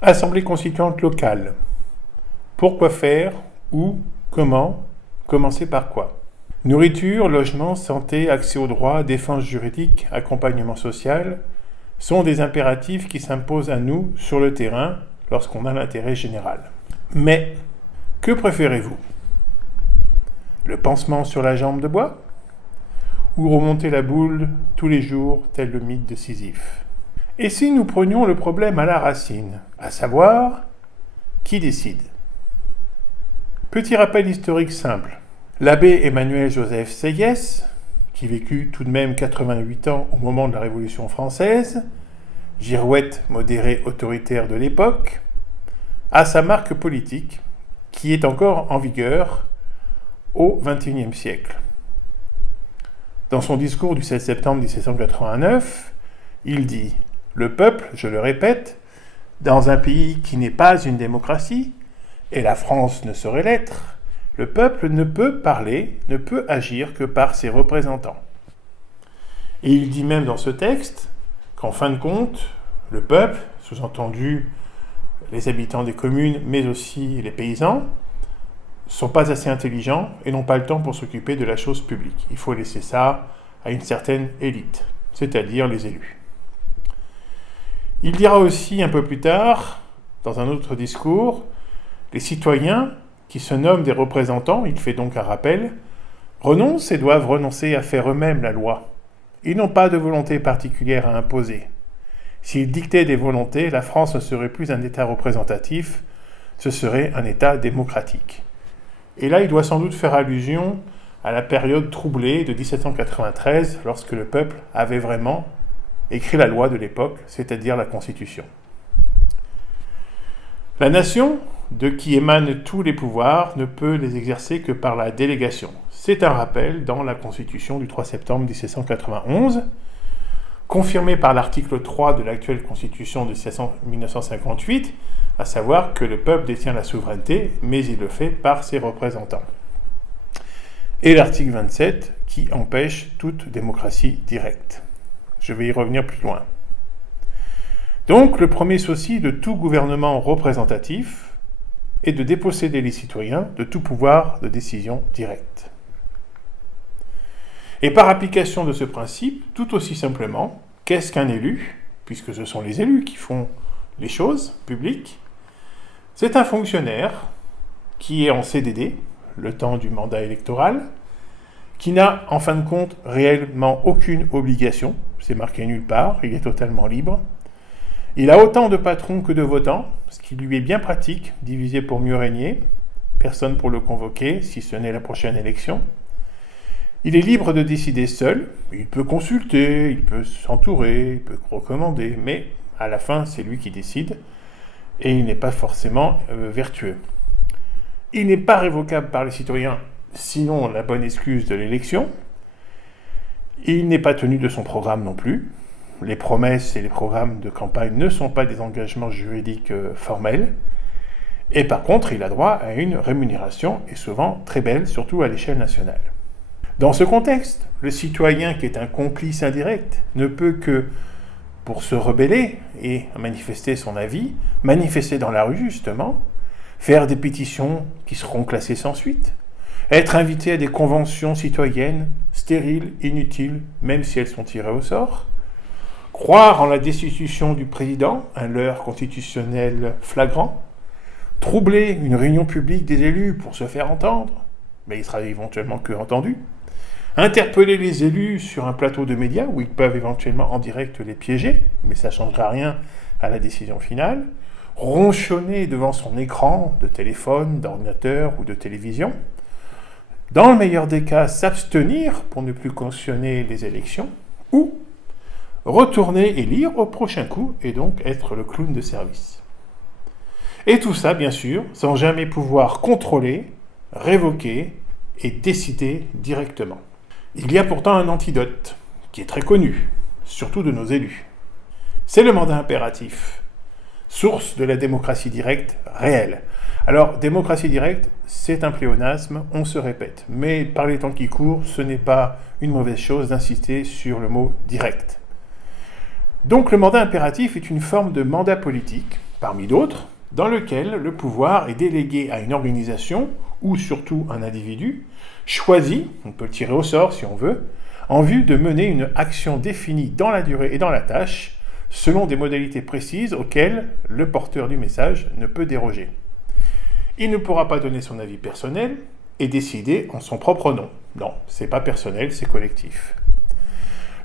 Assemblée constituante locale. Pourquoi faire? Où? Comment? Commencer par quoi? Nourriture, logement, santé, accès aux droits, défense juridique, accompagnement social sont des impératifs qui s'imposent à nous sur le terrain lorsqu'on a l'intérêt général. Mais que préférez-vous? Le pansement sur la jambe de bois? Ou remonter la boule tous les jours tel le mythe de Sisyphe? Et si nous prenions le problème à la racine, à savoir, qui décide? Petit rappel historique simple. L'abbé Emmanuel Joseph Sieyès, qui vécut tout de même 88 ans au moment de la Révolution française, girouette modéré autoritaire de l'époque, a sa marque politique, qui est encore en vigueur au XXIe siècle. Dans son discours du 7 septembre 1789, il dit « Le peuple, je le répète, dans un pays qui n'est pas une démocratie, et la France ne saurait l'être, le peuple ne peut parler, ne peut agir que par ses représentants. » Et il dit même dans ce texte qu'en fin de compte, le peuple, sous-entendu les habitants des communes, mais aussi les paysans, ne sont pas assez intelligents et n'ont pas le temps pour s'occuper de la chose publique. Il faut laisser ça à une certaine élite, c'est-à-dire les élus. Il dira aussi un peu plus tard, dans un autre discours, les citoyens qui se nomment des représentants, il fait donc un rappel, renoncent et doivent renoncer à faire eux-mêmes la loi. Ils n'ont pas de volonté particulière à imposer. S'ils dictaient des volontés, la France ne serait plus un État représentatif, ce serait un État démocratique. Et là, il doit sans doute faire allusion à la période troublée de 1793, lorsque le peuple avait vraiment écrit la loi de l'époque, c'est-à-dire la Constitution. La nation, de qui émanent tous les pouvoirs, ne peut les exercer que par la délégation. C'est un rappel dans la Constitution du 3 septembre 1791, confirmé par l'article 3 de l'actuelle Constitution de 1958, à savoir que le peuple détient la souveraineté, mais il le fait par ses représentants. Et l'article 27 qui empêche toute démocratie directe. Je vais y revenir plus loin. Donc, le premier souci de tout gouvernement représentatif est de déposséder les citoyens de tout pouvoir de décision directe. Et par application de ce principe, tout aussi simplement, qu'est-ce qu'un élu? Puisque ce sont les élus qui font les choses publiques. C'est un fonctionnaire qui est en CDD, le temps du mandat électoral, qui n'a en fin de compte réellement aucune obligation, c'est marqué nulle part, il est totalement libre. Il a autant de patrons que de votants, ce qui lui est bien pratique, diviser pour mieux régner, personne pour le convoquer, si ce n'est la prochaine élection. Il est libre de décider seul, il peut consulter, il peut s'entourer, il peut recommander, mais à la fin, c'est lui qui décide, et il n'est pas forcément vertueux. Il n'est pas révocable par les citoyens, sinon la bonne excuse de l'élection. Il n'est pas tenu de son programme non plus. Les promesses et les programmes de campagne ne sont pas des engagements juridiques formels. Et par contre, il a droit à une rémunération, et souvent très belle, surtout à l'échelle nationale. Dans ce contexte, le citoyen qui est un complice indirect ne peut que, pour se rebeller et manifester son avis, manifester dans la rue justement, faire des pétitions qui seront classées sans suite, être invité à des conventions citoyennes stériles, inutiles, même si elles sont tirées au sort, croire en la destitution du président, un leurre constitutionnel flagrant, troubler une réunion publique des élus pour se faire entendre, mais il sera éventuellement que entendu, interpeller les élus sur un plateau de médias où ils peuvent éventuellement en direct les piéger, mais ça ne changera rien à la décision finale, ronchonner devant son écran de téléphone, d'ordinateur ou de télévision, dans le meilleur des cas s'abstenir pour ne plus cautionner les élections, ou retourner élire au prochain coup et donc être le clown de service. Et tout ça, bien sûr, sans jamais pouvoir contrôler, révoquer et décider directement. Il y a pourtant un antidote, qui est très connu, surtout de nos élus. C'est le mandat impératif, source de la démocratie directe réelle. Alors, démocratie directe, c'est un pléonasme, on se répète. Mais par les temps qui courent, ce n'est pas une mauvaise chose d'insister sur le mot direct. Donc le mandat impératif est une forme de mandat politique parmi d'autres, dans lequel le pouvoir est délégué à une organisation ou surtout un individu, choisi, on peut le tirer au sort si on veut, en vue de mener une action définie dans la durée et dans la tâche, selon des modalités précises auxquelles le porteur du message ne peut déroger. Il ne pourra pas donner son avis personnel et décider en son propre nom. Non, c'est pas personnel, c'est collectif.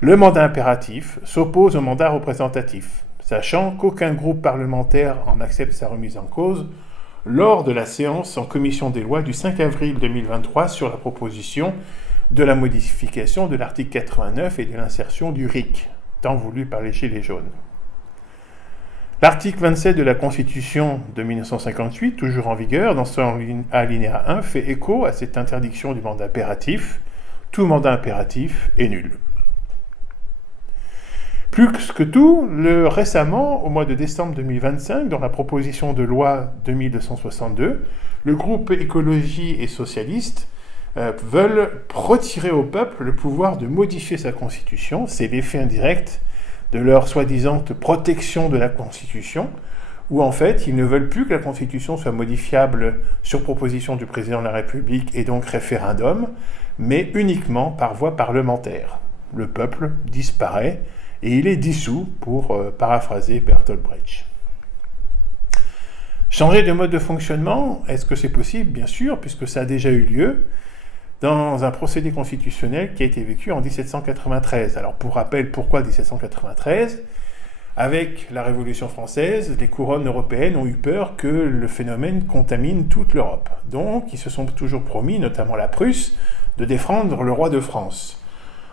Le mandat impératif s'oppose au mandat représentatif, sachant qu'aucun groupe parlementaire en accepte sa remise en cause lors de la séance en commission des lois du 5 avril 2023 sur la proposition de la modification de l'article 89 et de l'insertion du RIC, tant voulu par les Gilets jaunes. L'article 27 de la Constitution de 1958, toujours en vigueur, dans son alinéa 1, fait écho à cette interdiction du mandat impératif. Tout mandat impératif est nul. Plus que tout, récemment, au mois de décembre 2025, dans la proposition de loi 2262, le groupe Écologie et Socialistes veulent retirer au peuple le pouvoir de modifier sa constitution. C'est l'effet indirect de leur soi-disant protection de la Constitution, où en fait, ils ne veulent plus que la Constitution soit modifiable sur proposition du président de la République et donc référendum, mais uniquement par voie parlementaire. Le peuple disparaît et il est dissous, pour paraphraser Bertolt Brecht. Changer de mode de fonctionnement, est-ce que c'est possible? Bien sûr, puisque ça a déjà eu lieu dans un procédé constitutionnel qui a été vécu en 1793. Alors pour rappel, pourquoi 1793 ? Avec la Révolution française, les couronnes européennes ont eu peur que le phénomène contamine toute l'Europe. Donc ils se sont toujours promis, notamment la Prusse, de défendre le roi de France.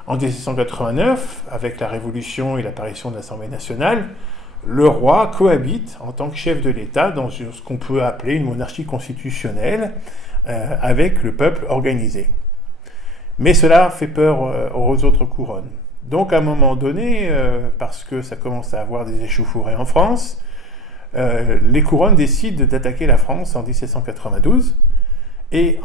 En 1789, avec la Révolution et l'apparition de l'Assemblée nationale, le roi cohabite en tant que chef de l'État dans ce qu'on peut appeler une monarchie constitutionnelle avec le peuple organisé. Mais cela fait peur aux autres couronnes. Donc à un moment donné, parce que ça commence à avoir des échauffourées en France, les couronnes décident d'attaquer la France en 1792. Et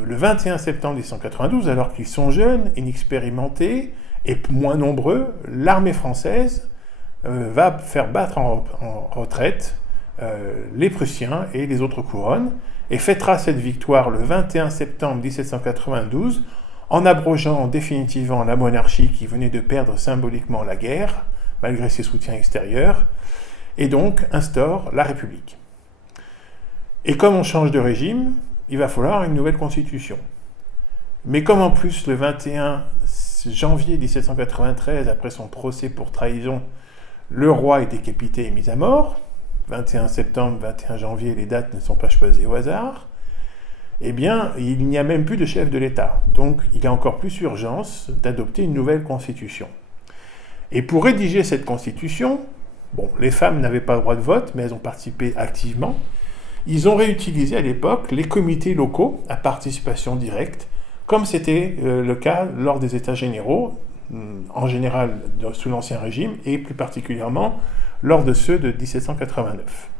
le 21 septembre 1792, alors qu'ils sont jeunes, inexpérimentés et moins nombreux, l'armée française va faire battre en retraite les Prussiens et les autres couronnes, et fêtera cette victoire le 21 septembre 1792 en abrogeant définitivement la monarchie qui venait de perdre symboliquement la guerre, malgré ses soutiens extérieurs, et donc instaure la République. Et comme on change de régime, il va falloir une nouvelle constitution. Mais comme en plus le 21 janvier 1793, après son procès pour trahison, le roi est décapité et mis à mort, 21 septembre, 21 janvier, les dates ne sont pas choisies au hasard, eh bien, il n'y a même plus de chef de l'État. Donc, il y a encore plus urgence d'adopter une nouvelle constitution. Et pour rédiger cette constitution, les femmes n'avaient pas le droit de vote, mais elles ont participé activement. Ils ont réutilisé à l'époque les comités locaux à participation directe, comme c'était le cas lors des États généraux, en général sous l'Ancien Régime, et plus particulièrement lors de ceux de 1789.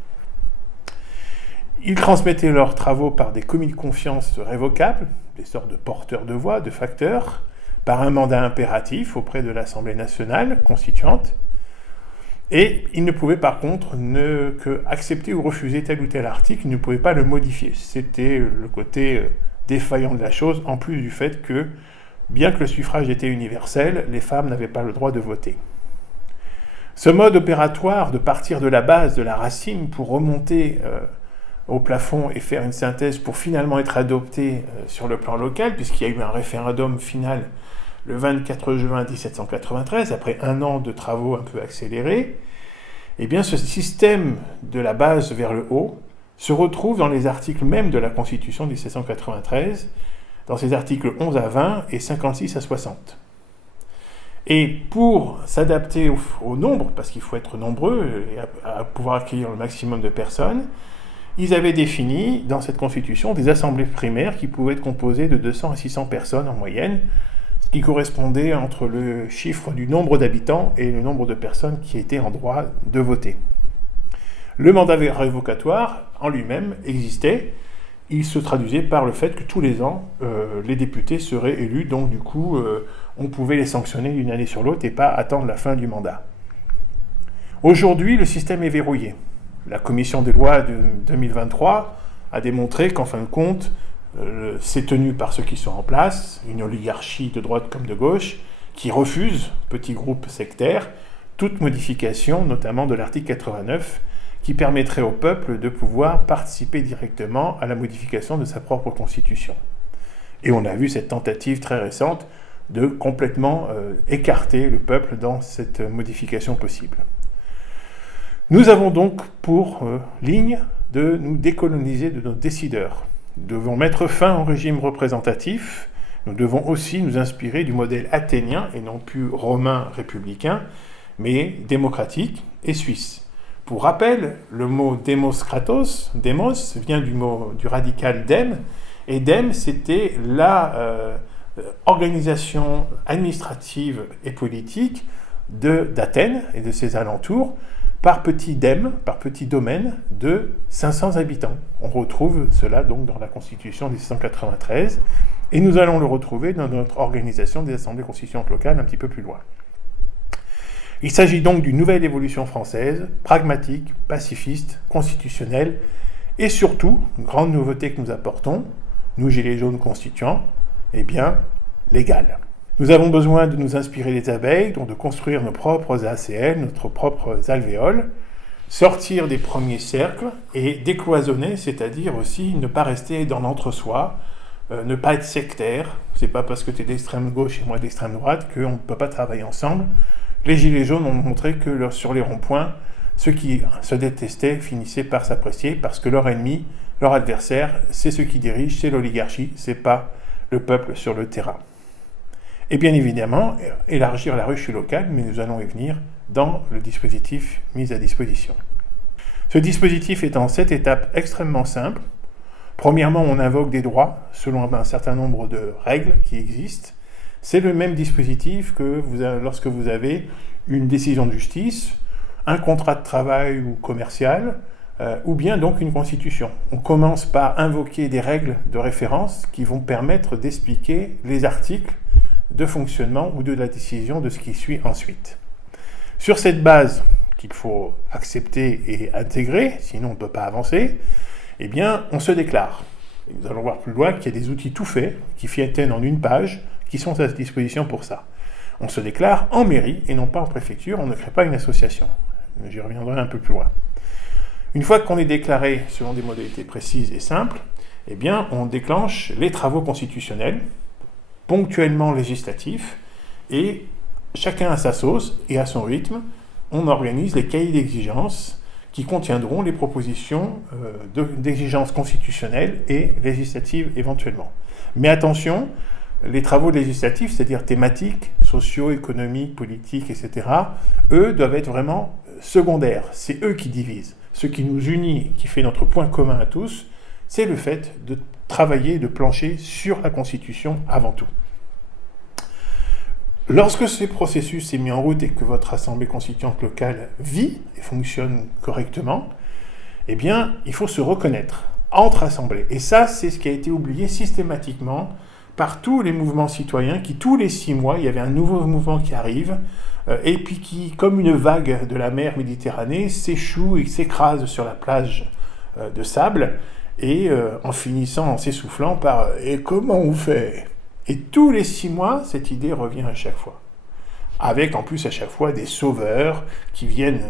Ils transmettaient leurs travaux par des commis de confiance révocables, des sortes de porteurs de voix, de facteurs, par un mandat impératif auprès de l'Assemblée nationale constituante, et ils ne pouvaient par contre que accepter ou refuser tel ou tel article, ils ne pouvaient pas le modifier. C'était le côté défaillant de la chose, en plus du fait que, bien que le suffrage était universel, les femmes n'avaient pas le droit de voter. Ce mode opératoire de partir de la base, de la racine, pour remonter au plafond et faire une synthèse pour finalement être adopté sur le plan local, puisqu'il y a eu un référendum final le 24 juin 1793, après un an de travaux un peu accélérés, eh bien ce système de la base vers le haut se retrouve dans les articles même de la Constitution de 1793, dans ces articles 11 à 20 et 56 à 60. Et pour s'adapter au nombre, parce qu'il faut être nombreux et à pouvoir accueillir le maximum de personnes, ils avaient défini dans cette constitution des assemblées primaires qui pouvaient être composées de 200 à 600 personnes en moyenne, ce qui correspondait entre le chiffre du nombre d'habitants et le nombre de personnes qui étaient en droit de voter. Le mandat révocatoire en lui-même existait. Il se traduisait par le fait que tous les ans, les députés seraient élus, donc du coup, on pouvait les sanctionner d'une année sur l'autre et pas attendre la fin du mandat. Aujourd'hui, le système est verrouillé. la commission des lois de 2023 a démontré qu'en fin de compte, c'est tenu par ceux qui sont en place, une oligarchie de droite comme de gauche, qui refuse, petits groupes sectaires, toute modification, notamment de l'article 89, qui permettrait au peuple de pouvoir participer directement à la modification de sa propre constitution. Et on a vu cette tentative très récente de complètement écarter le peuple dans cette modification possible. Nous avons donc pour ligne de nous décoloniser de nos décideurs. Nous devons mettre fin au régime représentatif. Nous devons aussi nous inspirer du modèle athénien et non plus romain républicain, mais démocratique et suisse. Pour rappel, le mot démos kratos, démos, vient du radical dème, et dème, c'était la organisation administrative et politique d'Athènes et de ses alentours, par petits dèmes, par petits domaines de 500 habitants. On retrouve cela donc dans la Constitution de 1793, et nous allons le retrouver dans notre organisation des assemblées constituantes locales un petit peu plus loin. Il s'agit donc d'une nouvelle évolution française, pragmatique, pacifiste, constitutionnelle, et surtout, une grande nouveauté que nous apportons, nous gilets jaunes constituants, eh bien, légale. Nous avons besoin de nous inspirer des abeilles, donc de construire nos propres ACL, nos propres alvéoles, sortir des premiers cercles et décloisonner, c'est-à-dire aussi ne pas rester dans l'entre-soi, ne pas être sectaire. C'est pas parce que tu es d'extrême gauche et moi d'extrême droite qu'on ne peut pas travailler ensemble. Les Gilets jaunes ont montré que sur les ronds-points, ceux qui se détestaient finissaient par s'apprécier parce que leur ennemi, leur adversaire, c'est ceux qui dirigent, c'est l'oligarchie, c'est pas le peuple sur le terrain. Et bien évidemment, élargir la ruche locale, mais nous allons y venir dans le dispositif mis à disposition. Ce dispositif est en 7 étapes extrêmement simples. Premièrement, on invoque des droits selon un certain nombre de règles qui existent. C'est le même dispositif que lorsque vous avez une décision de justice, un contrat de travail ou commercial, ou bien donc une constitution. On commence par invoquer des règles de référence qui vont permettre d'expliquer les articles de fonctionnement ou de la décision de ce qui suit ensuite. Sur cette base qu'il faut accepter et intégrer, sinon on ne peut pas avancer, eh bien on se déclare. Et nous allons voir plus loin qu'il y a des outils tout faits qui viennent en une page, qui sont à disposition pour ça. On se déclare en mairie et non pas en préfecture, on ne crée pas une association. J'y reviendrai un peu plus loin. Une fois qu'on est déclaré selon des modalités précises et simples, eh bien on déclenche les travaux constitutionnels, ponctuellement législatif, et chacun à sa sauce et à son rythme, on organise les cahiers d'exigence qui contiendront les propositions d'exigences constitutionnelles et législatives éventuellement. Mais attention, les travaux législatifs, c'est-à-dire thématiques, sociaux, économiques, politiques, etc., eux doivent être vraiment secondaires. C'est eux qui divisent. Ce qui nous unit, qui fait notre point commun à tous, c'est le fait de travailler, de plancher sur la Constitution avant tout. Lorsque ce processus est mis en route et que votre assemblée constituante locale vit et fonctionne correctement, eh bien, il faut se reconnaître entre assemblées. Et ça, c'est ce qui a été oublié systématiquement par tous les mouvements citoyens qui, tous les 6 mois, il y avait un nouveau mouvement qui arrive, et puis qui, comme une vague de la mer Méditerranée, s'échoue et s'écrase sur la plage de sable, et en finissant, en s'essoufflant par « Et comment on fait ?» Et tous les 6 mois, cette idée revient à chaque fois. Avec en plus à chaque fois des sauveurs qui viennent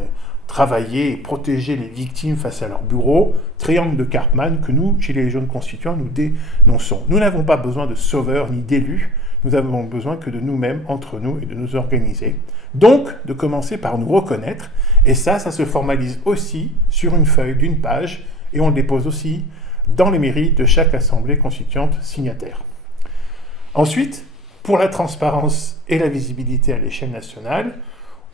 travailler et protéger les victimes face à leur bureau, triangle de Karpman que nous, Gilets jaunes constituants, nous dénonçons. Nous n'avons pas besoin de sauveurs ni d'élus, nous avons besoin que de nous-mêmes, entre nous, et de nous organiser. Donc, de commencer par nous reconnaître, et ça se formalise aussi sur une feuille d'une page, et on le dépose aussi dans les mairies de chaque assemblée constituante signataire. Ensuite, pour la transparence et la visibilité à l'échelle nationale,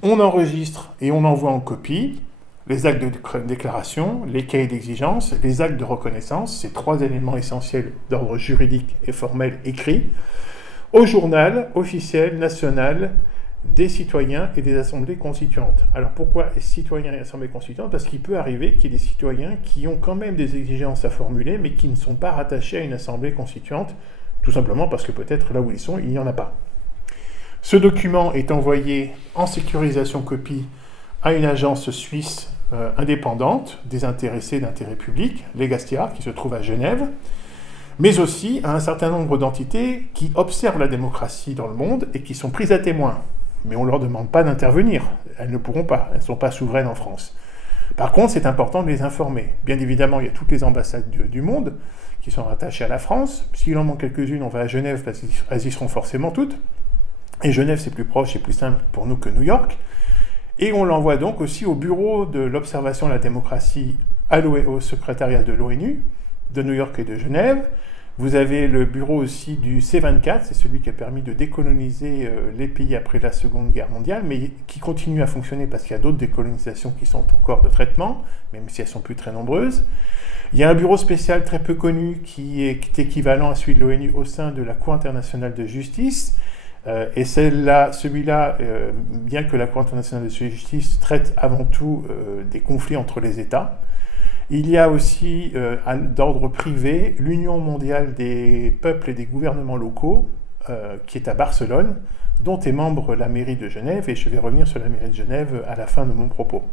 on enregistre et on envoie en copie les actes de déclaration, les cahiers d'exigence, les actes de reconnaissance, ces 3 éléments essentiels d'ordre juridique et formel écrits, au journal officiel national des citoyens et des assemblées constituantes. Alors pourquoi citoyens et assemblées constituantes ? Parce qu'il peut arriver qu'il y ait des citoyens qui ont quand même des exigences à formuler, mais qui ne sont pas rattachés à une assemblée constituante, tout simplement parce que peut-être là où ils sont, il n'y en a pas. Ce document est envoyé en sécurisation copie à une agence suisse indépendante, désintéressée d'intérêt public, l'Egastia, qui se trouve à Genève, mais aussi à un certain nombre d'entités qui observent la démocratie dans le monde et qui sont prises à témoin. Mais on ne leur demande pas d'intervenir. Elles ne pourront pas. Elles ne sont pas souveraines en France. Par contre, c'est important de les informer. Bien évidemment, il y a toutes les ambassades du monde qui sont rattachées à la France. S'il en manque quelques-unes, on va à Genève parce qu'elles y seront forcément toutes. Et Genève, c'est plus proche et plus simple pour nous que New York. Et on l'envoie donc aussi au bureau de l'observation de la démocratie au secrétariat de l'ONU, de New York et de Genève. Vous avez le bureau aussi du C24, c'est celui qui a permis de décoloniser les pays après la Seconde Guerre mondiale, mais qui continue à fonctionner parce qu'il y a d'autres décolonisations qui sont encore de traitement, même si elles sont plus très nombreuses. Il y a un bureau spécial très peu connu qui est équivalent à celui de l'ONU au sein de la Cour internationale de justice. Et celui-là, bien que la Cour internationale de justice traite avant tout des conflits entre les États, il y a aussi, d'ordre privé, l'Union mondiale des peuples et des gouvernements locaux, qui est à Barcelone, dont est membre la mairie de Genève, et je vais revenir sur la mairie de Genève à la fin de mon propos.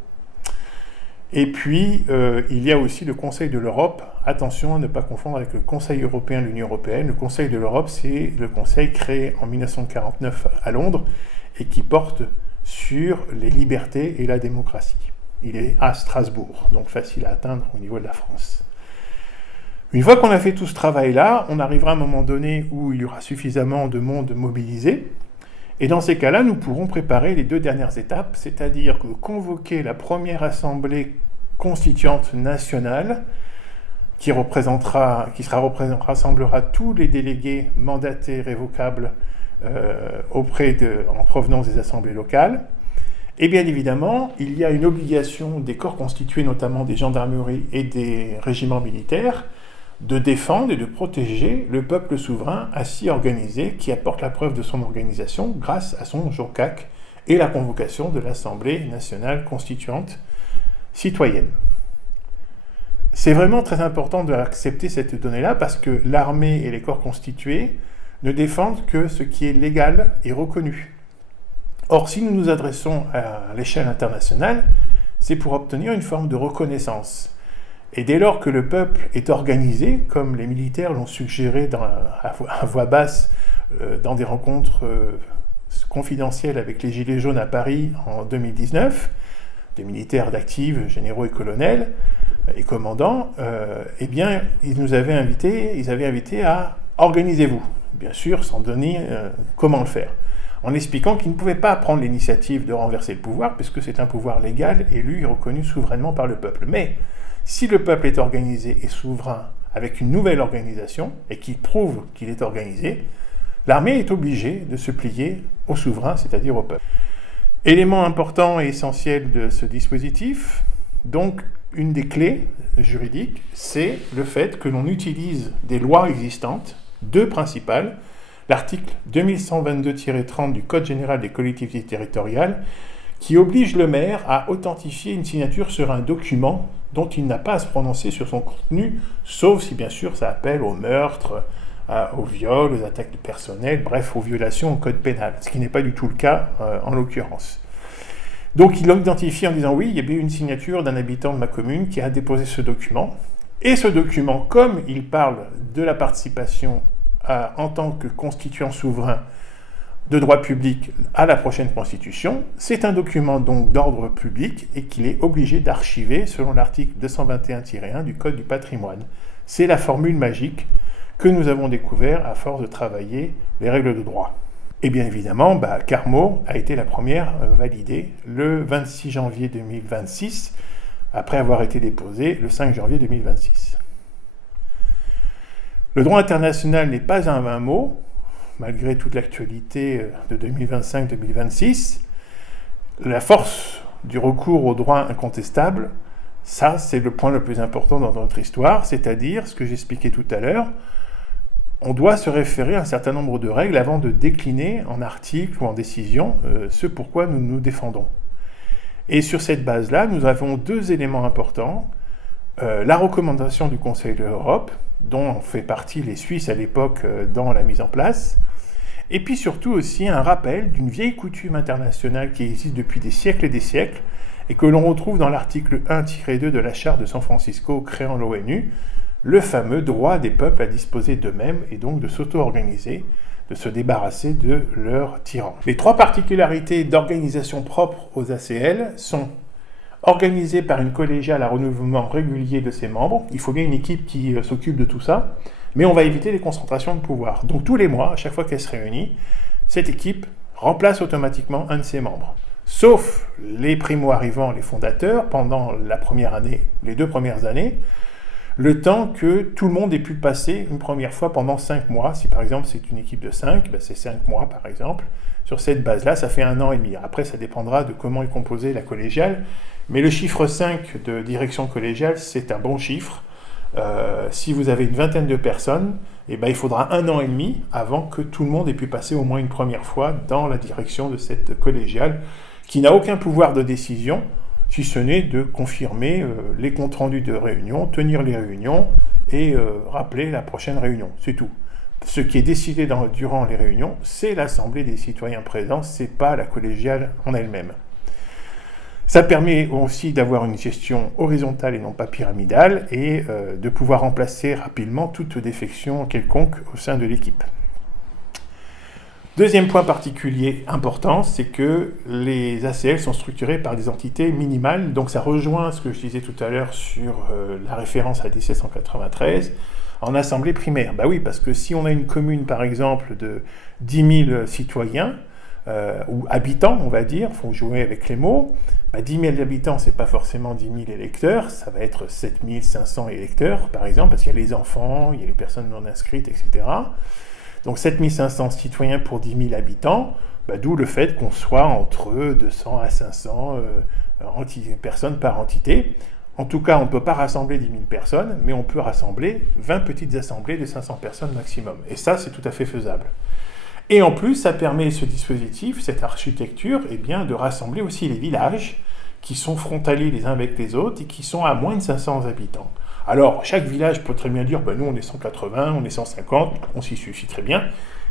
Et puis, il y a aussi le Conseil de l'Europe. Attention à ne pas confondre avec le Conseil européen de l'Union européenne. Le Conseil de l'Europe, c'est le conseil créé en 1949 à Londres et qui porte sur les libertés et la démocratie. Il est à Strasbourg, donc facile à atteindre au niveau de la France. Une fois qu'on a fait tout ce travail-là, on arrivera à un moment donné où il y aura suffisamment de monde mobilisé. Et dans ces cas-là, nous pourrons préparer les 2 dernières étapes, c'est-à-dire convoquer la première assemblée constituante nationale qui rassemblera tous les délégués mandatés révocables en provenance des assemblées locales. Et bien évidemment, il y a une obligation des corps constitués, notamment des gendarmeries et des régiments militaires, de défendre et de protéger le peuple souverain ainsi organisé qui apporte la preuve de son organisation grâce à son JOCAC et la convocation de l'Assemblée nationale constituante citoyenne. C'est vraiment très important d'accepter cette donnée-là parce que l'armée et les corps constitués ne défendent que ce qui est légal et reconnu. Or, si nous nous adressons à l'échelle internationale, c'est pour obtenir une forme de reconnaissance. Et dès lors que le peuple est organisé, comme les militaires l'ont suggéré à voix basse dans des rencontres confidentielles avec les Gilets jaunes à Paris en 2019, des militaires d'actifs, généraux et colonels et commandants, eh bien, ils avaient invité à « organisez-vous », bien sûr, sans donner comment le faire, en expliquant qu'ils ne pouvaient pas prendre l'initiative de renverser le pouvoir, puisque c'est un pouvoir légal, élu et reconnu souverainement par le peuple. Mais si le peuple est organisé et souverain avec une nouvelle organisation, et qu'il prouve qu'il est organisé, l'armée est obligée de se plier au souverain, c'est-à-dire au peuple. Élément important et essentiel de ce dispositif, donc une des clés juridiques, c'est le fait que l'on utilise des lois existantes, 2 principales, l'article 2122-30 du Code général des collectivités territoriales, qui oblige le maire à authentifier une signature sur un document dont il n'a pas à se prononcer sur son contenu, sauf si bien sûr ça appelle au meurtre, au viol, aux attaques personnelles, bref, aux violations au code pénal, ce qui n'est pas du tout le cas en l'occurrence. Donc il l'identifie en disant oui, il y a bien une signature d'un habitant de ma commune qui a déposé ce document, et ce document, comme il parle de la participation en tant que constituant souverain de droit public à la prochaine constitution, c'est un document donc d'ordre public et qu'il est obligé d'archiver selon l'article 221-1 du Code du patrimoine. C'est la formule magique que nous avons découvert à force de travailler les règles de droit. Et bien évidemment, Carmo a été la première validée le 26 janvier 2026, après avoir été déposée le 5 janvier 2026. Le droit international n'est pas un vain mot, malgré toute l'actualité de 2025-2026. La force du recours au droit incontestable, ça c'est le point le plus important dans notre histoire, c'est-à-dire ce que j'expliquais tout à l'heure, on doit se référer à un certain nombre de règles avant de décliner en article ou en décision ce pourquoi nous nous défendons. Et sur cette base-là, nous avons 2 éléments importants. La recommandation du Conseil de l'Europe, dont fait partie les Suisses à l'époque dans la mise en place, et puis surtout aussi un rappel d'une vieille coutume internationale qui existe depuis des siècles et que l'on retrouve dans l'article 1-2 de la Charte de San Francisco créant l'ONU, le fameux droit des peuples à disposer d'eux-mêmes et donc de s'auto-organiser, de se débarrasser de leurs tyrans. Les 3 particularités d'organisation propre aux ACL sont organisées par une collégiale à renouvellement régulier de ses membres. Il faut bien une équipe qui s'occupe de tout ça, mais on va éviter les concentrations de pouvoir. Donc tous les mois, à chaque fois qu'elle se réunit, cette équipe remplace automatiquement un de ses membres. Sauf les primo-arrivants, les fondateurs, pendant la première année, les 2 premières années, le temps que tout le monde ait pu passer une première fois pendant 5 mois. Si par exemple c'est une équipe de 5, c'est 5 mois par exemple. Sur cette base-là, ça fait 1 an et demi. Après, ça dépendra de comment est composée la collégiale. Mais le chiffre 5 de direction collégiale, c'est un bon chiffre. Si vous avez une vingtaine de personnes, il faudra 1 an et demi avant que tout le monde ait pu passer au moins une première fois dans la direction de cette collégiale, qui n'a aucun pouvoir de décision, si ce n'est de confirmer les comptes rendus de réunion, tenir les réunions et rappeler la prochaine réunion. C'est tout. Ce qui est décidé durant les réunions, c'est l'assemblée des citoyens présents, c'est pas la collégiale en elle-même. Ça permet aussi d'avoir une gestion horizontale et non pas pyramidale et de pouvoir remplacer rapidement toute défection quelconque au sein de l'équipe. Deuxième point particulier important, c'est que les ACL sont structurés par des entités minimales, donc ça rejoint ce que je disais tout à l'heure sur la référence à 1793 en assemblée primaire. Bah oui, parce que si on a une commune par exemple de 10 000 citoyens, ou habitants on va dire, il faut jouer avec les mots, 10 000 habitants, c'est pas forcément 10 000 électeurs, ça va être 7 500 électeurs par exemple, parce qu'il y a les enfants, il y a les personnes non inscrites, etc. Donc 7 500 citoyens pour 10 000 habitants, d'où le fait qu'on soit entre 200 à 500 personnes par entité. En tout cas, on ne peut pas rassembler 10 000 personnes, mais on peut rassembler 20 petites assemblées de 500 personnes maximum. Et ça, c'est tout à fait faisable. Et en plus, ça permet ce dispositif, cette architecture, de rassembler aussi les villages qui sont frontaliers les uns avec les autres et qui sont à moins de 500 habitants. Alors, chaque village peut très bien dire, nous on est 180, on est 150, on s'y suffit très bien,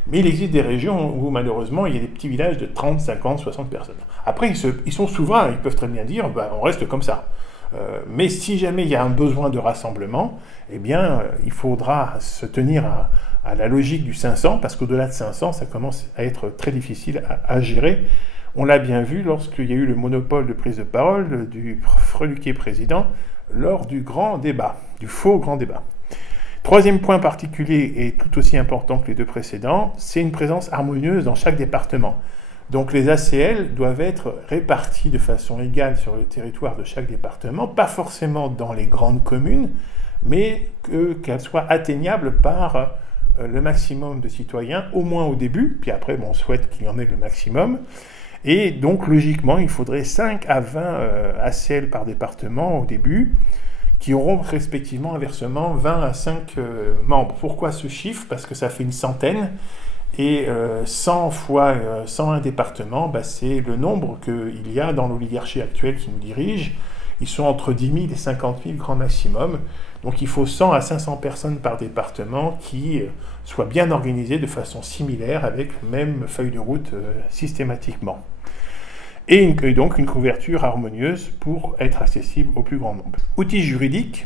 mais il existe des régions où malheureusement il y a des petits villages de 30, 50, 60 personnes. Après, ils sont souverains, ils peuvent très bien dire, on reste comme ça. Mais si jamais il y a un besoin de rassemblement, il faudra se tenir à la logique du 500, parce qu'au-delà de 500, ça commence à être très difficile à gérer. On l'a bien vu lorsqu'il y a eu le monopole de prise de parole du freluquet président lors du grand débat, du faux grand débat. Troisième point particulier et tout aussi important que les 2 précédents, c'est une présence harmonieuse dans chaque département. Donc les ACL doivent être répartis de façon égale sur le territoire de chaque département, pas forcément dans les grandes communes, mais qu'elles soient atteignables par le maximum de citoyens, au moins au début, puis après on souhaite qu'il y en ait le maximum. Et donc logiquement, il faudrait 5 à 20 ACL par département au début, qui auront respectivement inversement 20 à 5 membres. Pourquoi ce chiffre ? Parce que ça fait une centaine, et 100 fois 101 départements, c'est le nombre qu'il y a dans l'oligarchie actuelle qui nous dirige. Ils sont entre 10 000 et 50 000 grand maximum. Donc il faut 100 à 500 personnes par département qui soient bien organisées de façon similaire avec la même feuille de route systématiquement. Et donc une couverture harmonieuse pour être accessible au plus grand nombre. Outils juridiques,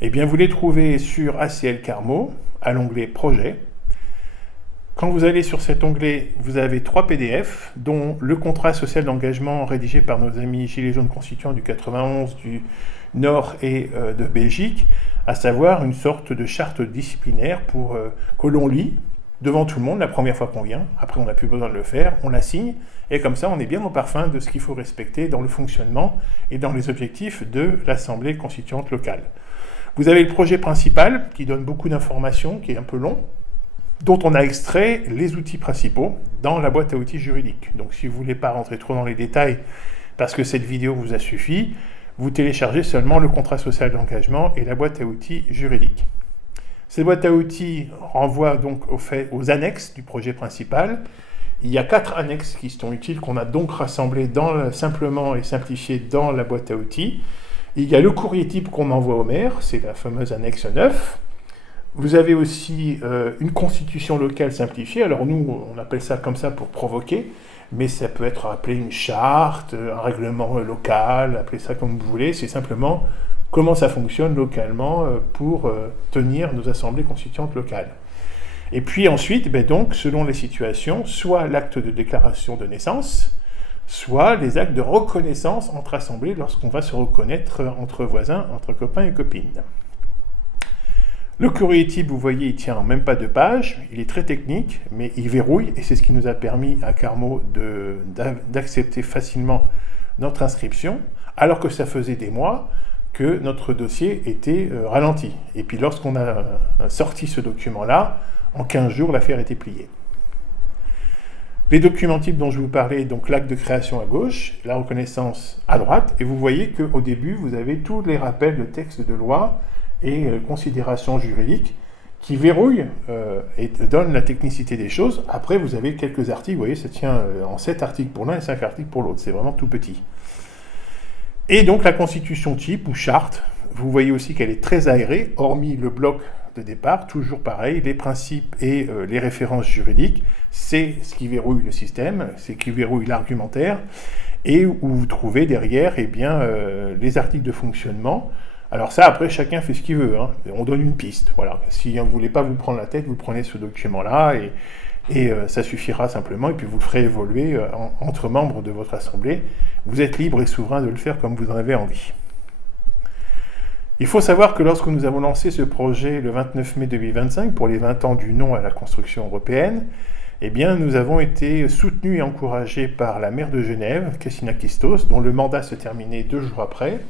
vous les trouvez sur ACL Carmo, à l'onglet Projet. Quand vous allez sur cet onglet, vous avez 3 PDF, dont le contrat social d'engagement rédigé par nos amis Gilets jaunes constituants du 91, du Nord et de Belgique, à savoir une sorte de charte disciplinaire pour que l'on lit devant tout le monde la première fois qu'on vient. Après, on n'a plus besoin de le faire, on la signe, et comme ça, on est bien au parfum de ce qu'il faut respecter dans le fonctionnement et dans les objectifs de l'Assemblée constituante locale. Vous avez le projet principal, qui donne beaucoup d'informations, qui est un peu long, dont on a extrait les outils principaux dans la boîte à outils juridique. Donc si vous ne voulez pas rentrer trop dans les détails, parce que cette vidéo vous a suffi, vous téléchargez seulement le contrat social d'engagement et la boîte à outils juridique. Cette boîte à outils renvoie donc aux annexes du projet principal. Il y a 4 annexes qui sont utiles, qu'on a donc rassemblées simplement et simplifiées dans la boîte à outils. Il y a le courrier type qu'on envoie au maire, c'est la fameuse annexe 9. Vous avez aussi une constitution locale simplifiée. Alors nous, on appelle ça comme ça pour provoquer. mais ça peut être appelé une charte, un règlement local, appelez ça comme vous voulez, c'est simplement comment ça fonctionne localement pour tenir nos assemblées constituantes locales. Et puis ensuite, donc, selon les situations, soit l'acte de déclaration de naissance, soit les actes de reconnaissance entre assemblées lorsqu'on va se reconnaître entre voisins, entre copains et copines. Le courrier type, vous voyez, il tient même pas 2 pages, il est très technique, mais il verrouille, et c'est ce qui nous a permis à Carmo d'accepter facilement notre inscription, alors que ça faisait des mois que notre dossier était ralenti. Et puis lorsqu'on a sorti ce document-là, en 15 jours, l'affaire était pliée. Les documents types dont je vous parlais, donc l'acte de création à gauche, la reconnaissance à droite, et vous voyez qu'au début, vous avez tous les rappels de textes de loi et considérations juridiques qui verrouillent et donnent la technicité des choses. Après, vous avez quelques articles, vous voyez, ça tient en 7 articles pour l'un et 5 articles pour l'autre, c'est vraiment tout petit. Et donc la constitution type ou charte, vous voyez aussi qu'elle est très aérée, hormis le bloc de départ, toujours pareil, les principes et les références juridiques, c'est ce qui verrouille le système, c'est ce qui verrouille l'argumentaire, et où vous trouvez derrière les articles de fonctionnement. Alors ça, après, chacun fait ce qu'il veut, hein. On donne une piste, voilà. Si vous ne voulez pas vous prendre la tête, vous prenez ce document-là, et ça suffira simplement, et puis vous le ferez évoluer entre membres de votre assemblée. Vous êtes libre et souverain de le faire comme vous en avez envie. Il faut savoir que lorsque nous avons lancé ce projet le 29 mai 2025 pour les 20 ans du non à la construction européenne, nous avons été soutenus et encouragés par la maire de Genève, Christina Christos, dont le mandat se terminait 2 jours après,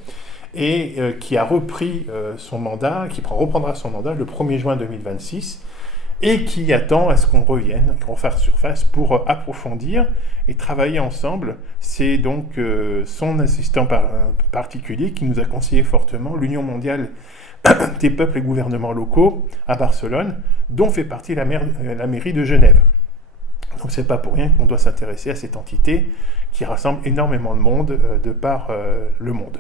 et qui a repris son mandat, qui reprendra son mandat le 1er juin 2026, et qui attend à ce qu'on revienne, qu'on fasse surface pour approfondir et travailler ensemble. C'est donc son assistant particulier qui nous a conseillé fortement l'Union mondiale des peuples et gouvernements locaux à Barcelone, dont fait partie la mairie de Genève. Donc c'est pas pour rien qu'on doit s'intéresser à cette entité qui rassemble énormément de monde de par le monde.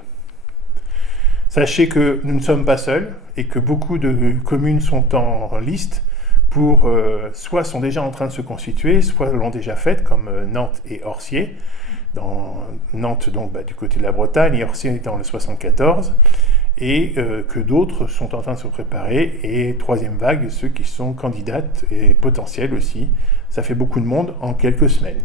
Sachez que nous ne sommes pas seuls et que beaucoup de communes sont en liste soit sont déjà en train de se constituer, soit l'ont déjà fait, comme Nantes et Orcier. Dans Nantes, donc, du côté de la Bretagne, et Orcier dans le 74, et que d'autres sont en train de se préparer. Et troisième vague, ceux qui sont candidates et potentiels aussi. Ça fait beaucoup de monde en quelques semaines.